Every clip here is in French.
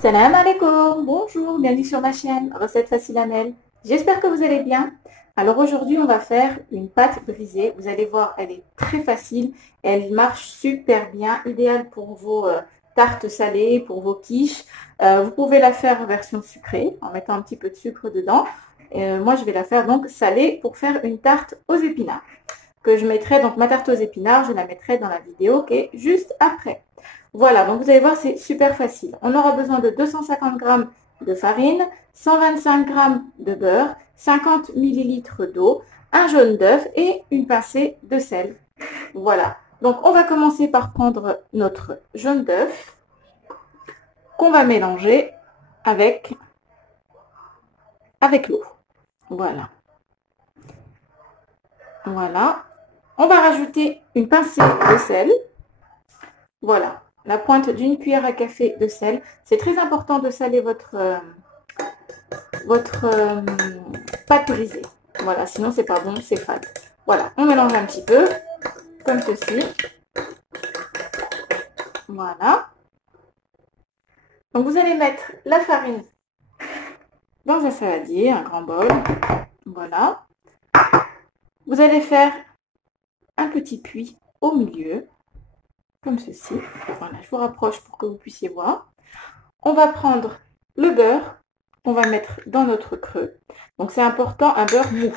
Salam alaikum, bonjour, bienvenue sur ma chaîne Recette Facile Amel. J'espère que vous allez bien. Alors aujourd'hui on va faire une pâte brisée. Vous allez voir, elle est très facile, elle marche super bien, idéale pour vos tartes salées, pour vos quiches. Vous pouvez la faire en version sucrée, en mettant un petit peu de sucre dedans. Moi je vais la faire donc salée pour faire une tarte aux épinards. Que je mettrai, donc ma tarte aux épinards, je la mettrai dans la vidéo qui est juste après. Voilà, donc vous allez voir, c'est super facile. On aura besoin de 250 g de farine, 125 g de beurre, 50 ml d'eau, un jaune d'œuf et une pincée de sel. Voilà, donc on va commencer par prendre notre jaune d'œuf qu'on va mélanger avec l'eau. Voilà. Voilà. On va rajouter une pincée de sel. Voilà, la pointe d'une cuillère à café de sel. C'est très important de saler votre pâte brisée. Voilà, sinon c'est pas bon, c'est fade. Voilà, on mélange un petit peu, comme ceci. Voilà. Donc vous allez mettre la farine dans un saladier, un grand bol. Voilà. Vous allez faire un petit puits au milieu, comme ceci. Voilà, je vous rapproche pour que vous puissiez voir. On va prendre le beurre qu'on va mettre dans notre creux. Donc c'est important, un beurre mou.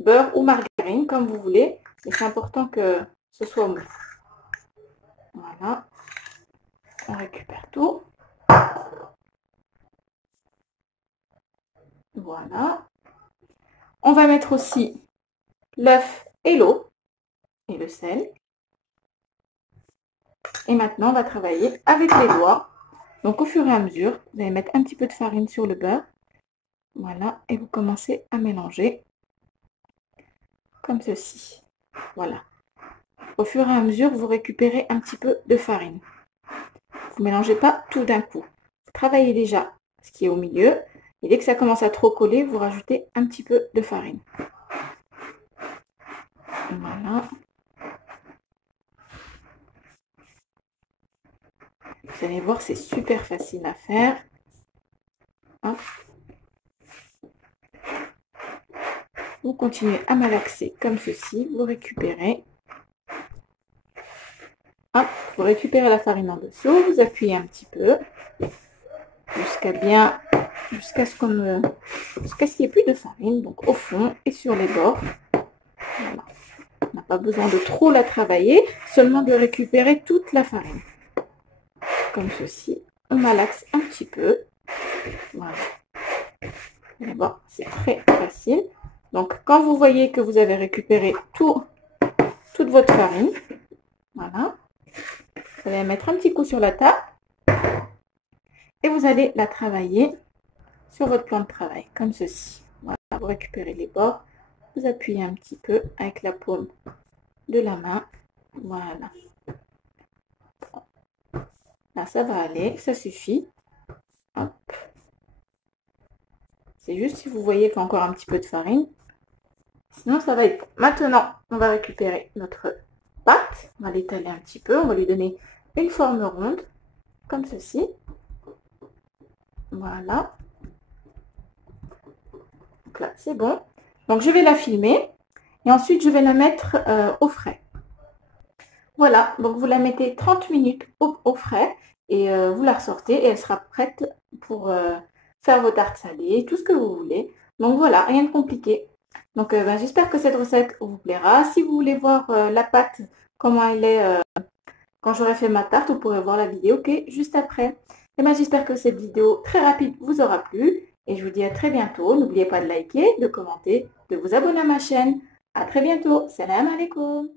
Beurre ou margarine, comme vous voulez. Mais c'est important que ce soit mou. Voilà. On récupère tout. Voilà. On va mettre aussi l'œuf et l'eau et le sel. Et maintenant, on va travailler avec les doigts. Donc, au fur et à mesure, vous allez mettre un petit peu de farine sur le beurre. Voilà. Et vous commencez à mélanger comme ceci. Voilà. Au fur et à mesure, vous récupérez un petit peu de farine. Vous ne mélangez pas tout d'un coup. Vous travaillez déjà ce qui est au milieu. Et dès que ça commence à trop coller, vous rajoutez un petit peu de farine. Voilà. Vous allez voir, c'est super facile à faire. Hop. Vous continuez à malaxer comme ceci. Vous récupérez. Hop, vous récupérez la farine en dessous. Vous appuyez un petit peu jusqu'à ce qu'il n'y ait plus de farine. Donc au fond et sur les bords. Voilà. On n'a pas besoin de trop la travailler, seulement de récupérer toute la farine. Comme ceci. On malaxe un petit peu. Voilà. Bon, c'est très facile. Donc, quand vous voyez que vous avez récupéré toute votre farine, voilà, vous allez mettre un petit coup sur la table et vous allez la travailler sur votre plan de travail, comme ceci. Voilà, vous récupérez les bords, vous appuyez un petit peu avec la paume de la main. Voilà. Là, ça va aller, ça suffit. Hop. C'est juste si vous voyez qu'il y a encore un petit peu de farine. Sinon, ça va être bon. Maintenant, on va récupérer notre pâte. On va l'étaler un petit peu. On va lui donner une forme ronde, comme ceci. Voilà. Donc là, c'est bon. Donc, je vais la filmer. Et ensuite, je vais la mettre au frais. Voilà. Donc, vous la mettez 30 minutes au frais. Et vous la ressortez. Et elle sera prête pour faire vos tartes salées, tout ce que vous voulez. Donc, voilà. Rien de compliqué. Donc, j'espère que cette recette vous plaira. Si vous voulez voir la pâte, comment elle est quand j'aurai fait ma tarte, vous pourrez voir la vidéo qui est juste après. Et j'espère que cette vidéo très rapide vous aura plu. Et je vous dis à très bientôt. N'oubliez pas de liker, de commenter, de vous abonner à ma chaîne. À très bientôt. Salam alaikum.